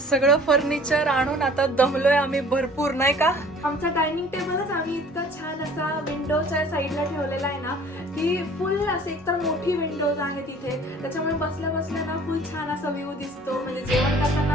सगळं फर्निचर आणून आता दमलोय आम्ही भरपूर नाही का? आमचा डायनिंग टेबलच आम्ही इतका छान असा विंडोच्या साईडला ठेवलेला आहे ना की फुल असे एकतर मोठी विंडोज आहे तिथे त्याच्यामुळे बसल्या बसल्या ना फुल छान असा व्ह्यू दिसतो. म्हणजे जेवण करताना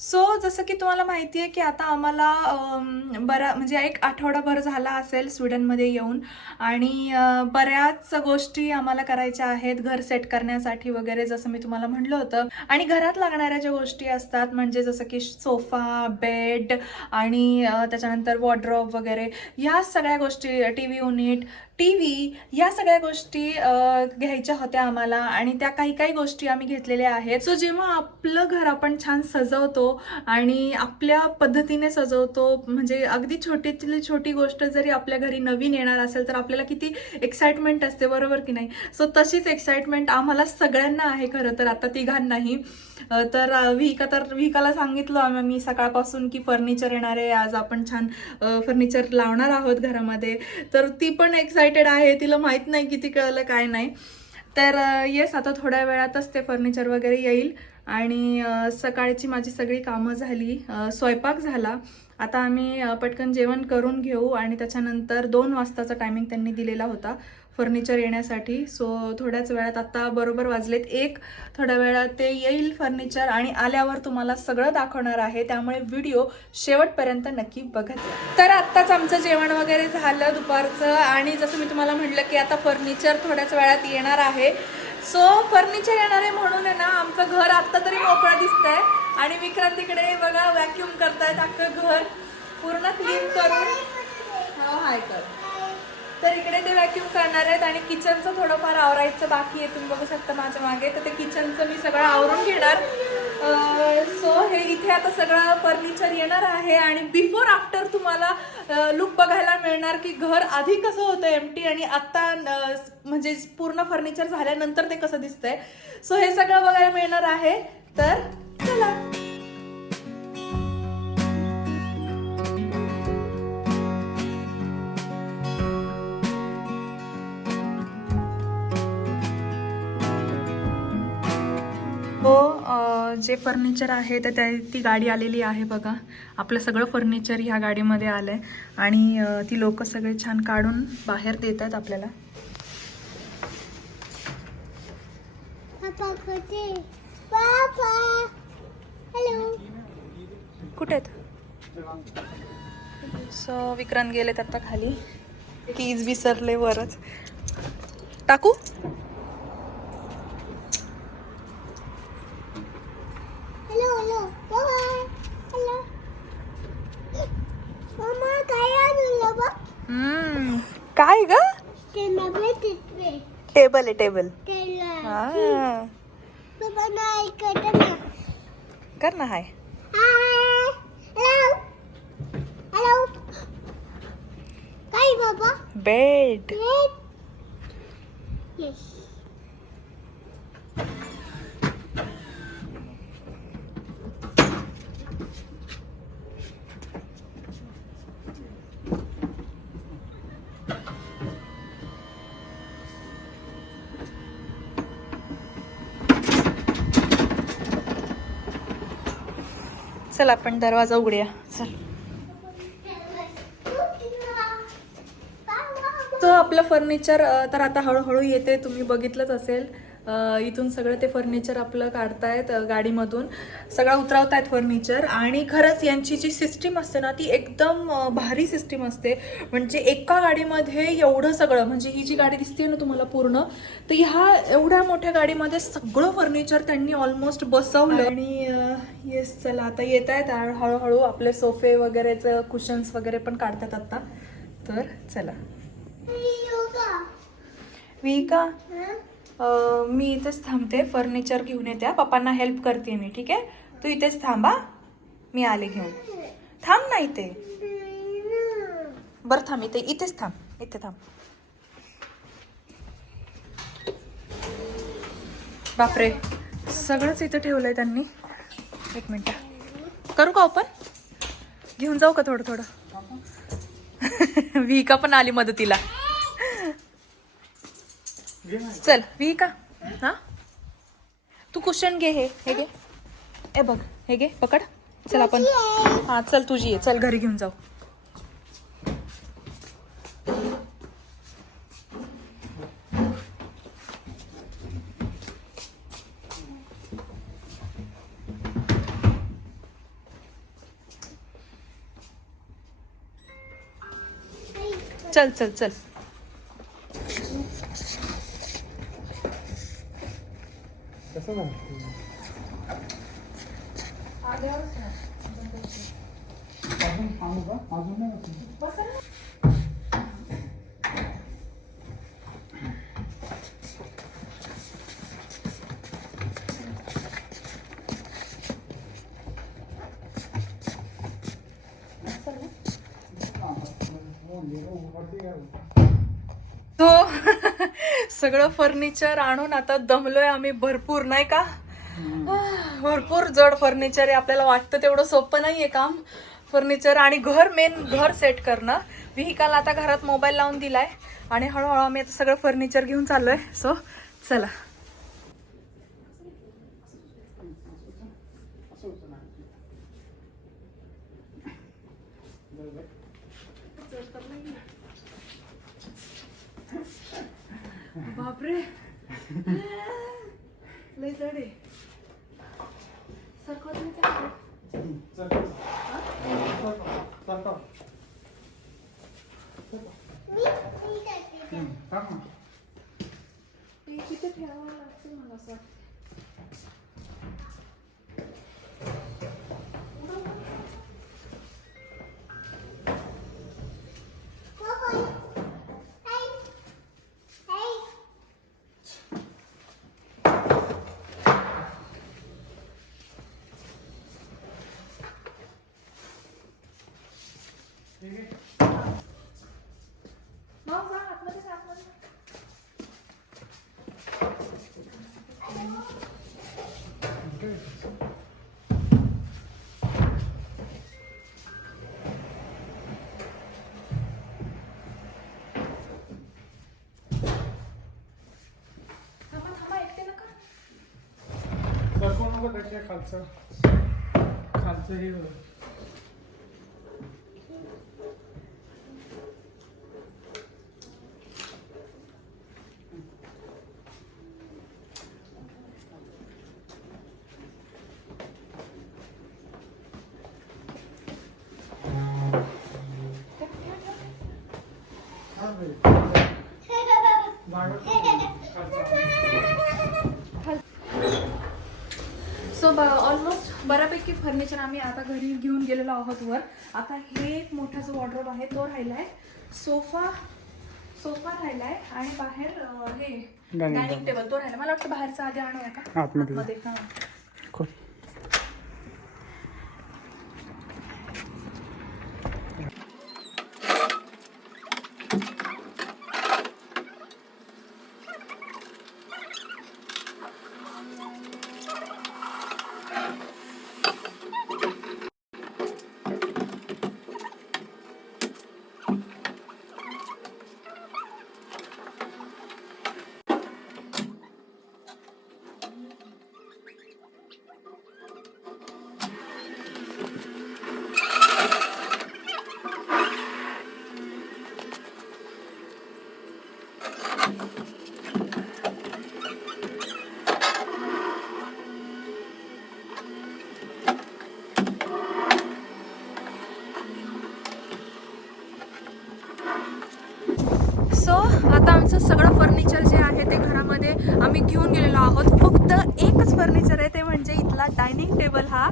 सो जसं की तुम्हाला माहिती आहे की आता आम्हाला बरा म्हणजे एक आठवडाभर झाला असेल स्वीडनमध्ये येऊन. आणि बऱ्याच गोष्टी आम्हाला करायच्या आहेत घर सेट करण्यासाठी वगैरे जसं मी तुम्हाला म्हटलं होतं. आणि घरात लागणाऱ्या ज्या गोष्टी असतात म्हणजे जसं की सोफा बेड आणि त्याच्यानंतर वॉर्ड्रॉप वगैरे ह्या सगळ्या गोष्टी T V unit T V या सगळ्या गोष्टी घ्यायच्या होत्या आम्हाला आणि त्या काही काही गोष्टी आम्ही घेतलेल्या आहेत. सो जेव्हा आपलं घर आपण छान सजवतो आणि आपल्या पद्धतीने सजवतो म्हणजे अगदी छोटीतली छोटी गोष्ट जरी आपल्या घरी नवीन येणार असेल तर आपल्याला किती एक्साइटमेंट असते बरोबर की नाही? सो तशीच एक्साइटमेंट आम्हाला सगळ्यांना आहे खरं तर आता तिघांनाही. तर अ, विहिका तर विहिकाला सांगितलं आम्ही मी सकाळपासून की फर्निचर येणार आहे आज आपण छान फर्निचर लावणार आहोत घरामध्ये. तर ती पण एक्सायटेड आहे तिला माहीत नाही किती कळलं काय नाही. तर येस आता थोड्या वेळातच ते फर्निचर वगैरे येईल. आणि सकाळची माझी सगळी कामं झाली. स्वयंपाक झाला. आता आम्ही पटकन जेवण करून घेऊ. आणि त्याच्यानंतर दोन वाजताचा टायमिंग त्यांनी दिलेला होता. फर्निचर येण्यासाठी. सो थोड्याच वेळात आता बरोबर वाजलेत एक. थोड्या वेळात ते येईल फर्निचर आणि आल्यावर तुम्हाला सगळं दाखवणार आहे. त्यामुळे व्हिडिओ शेवटपर्यंत नक्की बघत तर आत्ताच आमचं जेवण वगैरे झालं दुपारचं आणि जसं मी तुम्हाला म्हटलं की आता फर्निचर थोड्याच वेळात येणार आहे. सो फर्निचर येणार आहे म्हणून आहे ना आमचं घर आत्ता तरी मोकळं दिसतंय. आणि विक्रांत तिकडे बघा व्हॅक्युम करतायत अख्खं घर. पूर्ण क्लीन करून. हो हाय कर. तर इकडे ते व्हॅक्युम करणार आहेत आणि किचनचं थोडंफार आवरायचं बाकी आहे. तुम्ही बघू शकता माझ्या मागे. तर ते किचनचं मी सगळं आवरून घेणार. सो हे इथे आता सगळं फर्निचर येणार आहे आणि बिफोर आफ्टर तुम्हाला लुक बघायला मिळणार की घर आधी कसं होतं एमटी आणि आत्ता म्हणजे पूर्ण फर्निचर झाल्यानंतर ते कसं दिसतंय. सो हे सगळं बघायला मिळणार आहे. तर चला. जे फर्निचर आहे तर त्या ती गाडी आलेली आहे बघा. आपलं सगळं फर्निचर ह्या गाडीमध्ये आलंय. आणि अ, ती लोक सगळे छान काढून बाहेर देत आहेत आपल्याला. पापा कुठे? पापा! हॅलो कुठे आहेत? सो विक्रांत गेलेत आता खाली. कीज विसरले वरच. टाकू hello hello bye hello mamma काय आणलं बघ हम्म, काय ग ते नवे तिथे टेबल आहे टेबल हा कर ना हाय. हाय हॅलो हॅलो काय बाबा बेड चल आपण दरवाजा उघडूया. चल. तो आपलं फर्निचर तर आता हळूहळू येते. तुम्ही बघितलंच असेल. इथून सगळं ते फर्निचर आपलं काढतायत गाडीमधून. सगळं उतरवतायत फर्निचर आणि खरंच यांची जी सिस्टीम असते ना ती एकदम भारी सिस्टीम असते. म्हणजे एका गाडीमध्ये एवढं सगळं म्हणजे ही जी गाडी दिसते ना तुम्हाला पूर्ण तर ह्या एवढ्या मोठ्या गाडीमध्ये सगळं फर्निचर त्यांनी ऑलमोस्ट बसवलं. आणि येस चला आता येत आहेत हळूहळू आपले सोफे वगैरेचं कुशन्स वगैरे पण काढतात आता. तर चला. मी का मी इथेच थांबते. फर्निचर घेऊन येत्या पप्पांना हेल्प करते मी ठीक आहे? तू इथेच थांबा. मी आले घेऊन. थांब ना इथे. बरं थांब इथे इथेच थांब. इथे थांब. बापरे सगळंच इथं ठेवलं आहे त्यांनी. एक मिनटं. करू का ओपन घेऊन जाऊ का थोडं थोडं? विहिका पण आली मदतीला. चल विहिका हा? तू कुशन घे हे हे घे. ए बघ हे घे पकड. चल आपण. हा चल तुझी आहे चल घरी घेऊन जाऊ. चल चल चल. Baksana. Hadi alsın. Bakın hamura, hazırına bakın. Basana. Basana. Basana. Basana. Basana. सगळं फर्निचर आणून आता दमलोय आम्ही भरपूर नाही का? भरपूर जड फर्निचर आहे. आपल्याला वाटतं तेवढं सोपं नाहीये काम. फर्निचर आणि घर मेन घर सेट करणं. व्हिकल आता घरात मोबाईल लावून दिलाय. आणि हळूहळू आम्ही आता सगळं फर्निचर घेऊन चाललोय. सो चला. बापरे. लय चढे सरकत सरकवत नाही चांगलं. ਤੁਹਾਡਾ ਕੀ ਖਾਲਸਾ। ਖਾਲਸਾ ਹੀ ਹੋ ਵਾਹ बऱ्यापैकी फर्निचर आम्ही आता घरी घेऊन गेलेलो आहोत वर. आता हे एक मोठा जो वॉर्ड्रोब आहे तो राहिलाय. सोफा सोफा राहिलाय आणि बाहेर हे डायनिंग टेबल तो राहिला. मला वाटतं बाहेरचा आधी आणूया का? आतमध्ये. आतमध्ये, हा. खोल. सो आता आमचं सगळं फर्निचर जे आहे ते घरामध्ये आम्ही घेऊन गेलेलो आहोत फक्त एकच फर्निचर आहे ते म्हणजे इथला डायनिंग टेबल हा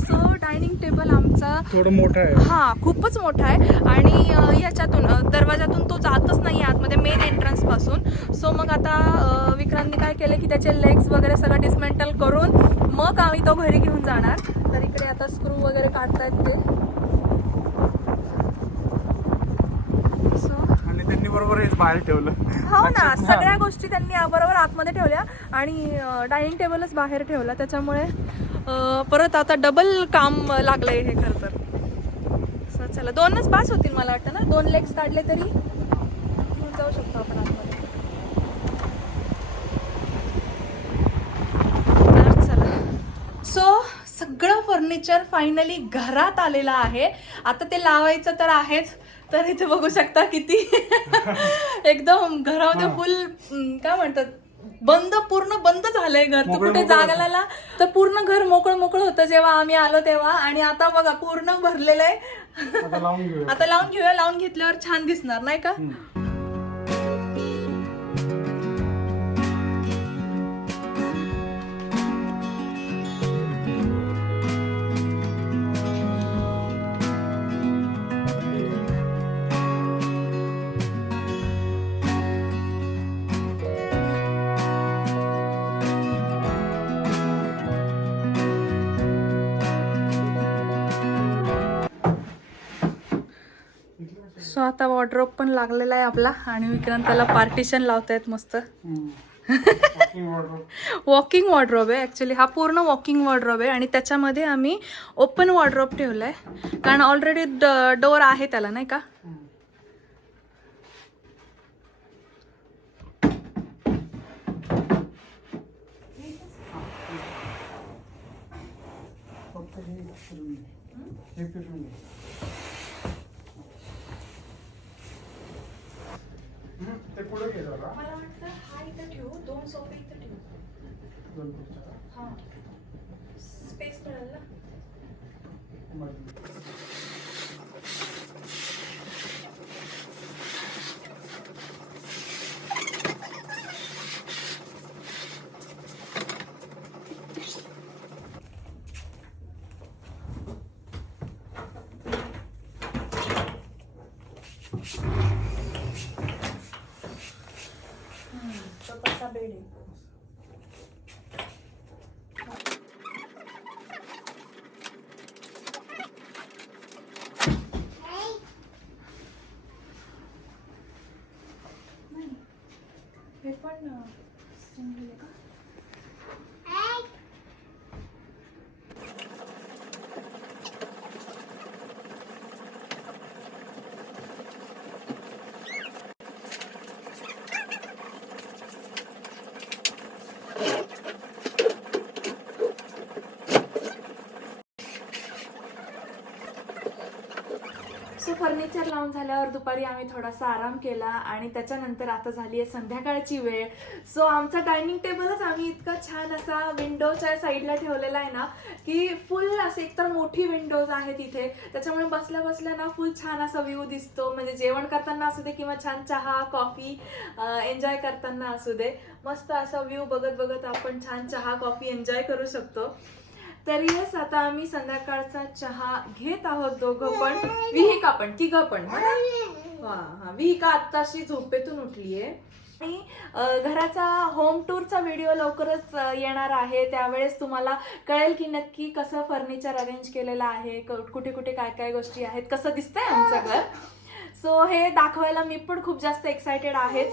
सो डायनिंग टेबल आमचा थोडं मोठं आहे. हा खूपच मोठा आहे. आणि याच्यातून दरवाजातून तो जातच नाही आतमध्ये मेन एंट्रन्सपासून. सो मग आता विक्रांतने काय केलं की त्याचे लेग्स वगैरे सगळं डिसमेंटल करून मग आम्ही तो घरी घेऊन जाणार. तर इकडे आता स्क्रू वगैरे काढतायत ते. सो आणि त्यांनी बरोबर हेच बाहेर ठेवलं. हो ना सगळ्या गोष्टी त्यांनी बरोबर आतमध्ये ठेवल्या. आणि डायनिंग टेबलच बाहेर ठेवला. त्याच्यामुळे परत आता डबल काम लागलंय हे खरं तर. चला दोनच पास होतील मला वाटतं ना? दोन लेग्स काढले तरी जाऊ शकतो आपण आतमध्ये. सो सगळं फर्निचर फायनली घरात आलेलं आहे. आता ते लावायचं तर आहेच. तर इथे बघू शकता किती. एकदम घरामध्ये फुल काय म्हणतात? बंद पूर्ण बंद झालंय घर. तर मोकळं कुठे मोकळं जागाला तर पूर्ण घर मोकळं मोकळं होतं जेव्हा आम्ही आलो तेव्हा. आणि आता बघा पूर्ण भरलेलं आहे. आता लावून घेऊया. आता लावून घेऊया. लावून घेतल्यावर छान दिसणार नाही का? आता वॉर्ड्रोप पण लागलेला आहे आपला आणि विक्रांत त्याला पार्टिशन लावतायत मस्त. वॉकिंग वॉर्ड्रोब आहे ॲक्च्युली हा पूर्ण वॉकिंग वॉर्ड्रोब आहे आणि त्याच्यामध्ये आम्ही ओपन वॉर्ड्रोब ठेवला आहे कारण ऑलरेडी डोअर आहे त्याला नाही का? हे फिरून घे. हे फिरून घे. हम्म, ते पुढे घे जरा मला वाटतं हा इथं ठेवू दोन सोफे इथं ठेवू दोन खुर्च्या. हां स्पेस मिळेल ना मध्ये. छोटासा बेड आहे हे पण अं, single आहे का hey. सो फर्निचर लावून झाल्यावर दुपारी आम्ही थोडासा आराम केला आणि त्याच्यानंतर आता झाली आहे संध्याकाळची वेळ. सो आमचा डायनिंग टेबलच आम्ही इतका छान असा विंडोच्या साईडला ठेवलेला आहे ना की फुल असे एकतर मोठी विंडोज आहे तिथे त्याच्यामुळे बसल्या बसल्या ना फुल छान असा व्ह्यू दिसतो. म्हणजे जेवण करताना असू दे किंवा छान चहा कॉफी एन्जॉय करताना असू दे मस्त असा व्ह्यू बघत बघत आपण छान चहा कॉफी एन्जॉय करू शकतो. तर येस आता आम्ही संध्याकाळचा चहा घेत आहोत दोघं पण. विहिका पण तिघं पण हा हा विहिका आत्ताशी झोपेतून उठलीये. आणि घराचा होम टूरचा व्हिडिओ लवकरच येणार आहे. त्यावेळेस तुम्हाला कळेल की नक्की कसं फर्निचर अरेंज केलेलं आहे कुठे कुठे काय काय गोष्टी आहेत कसं दिसतंय आमचं घर. सो हे दाखवायला मी पण खूप जास्त एक्सायटेड आहेच.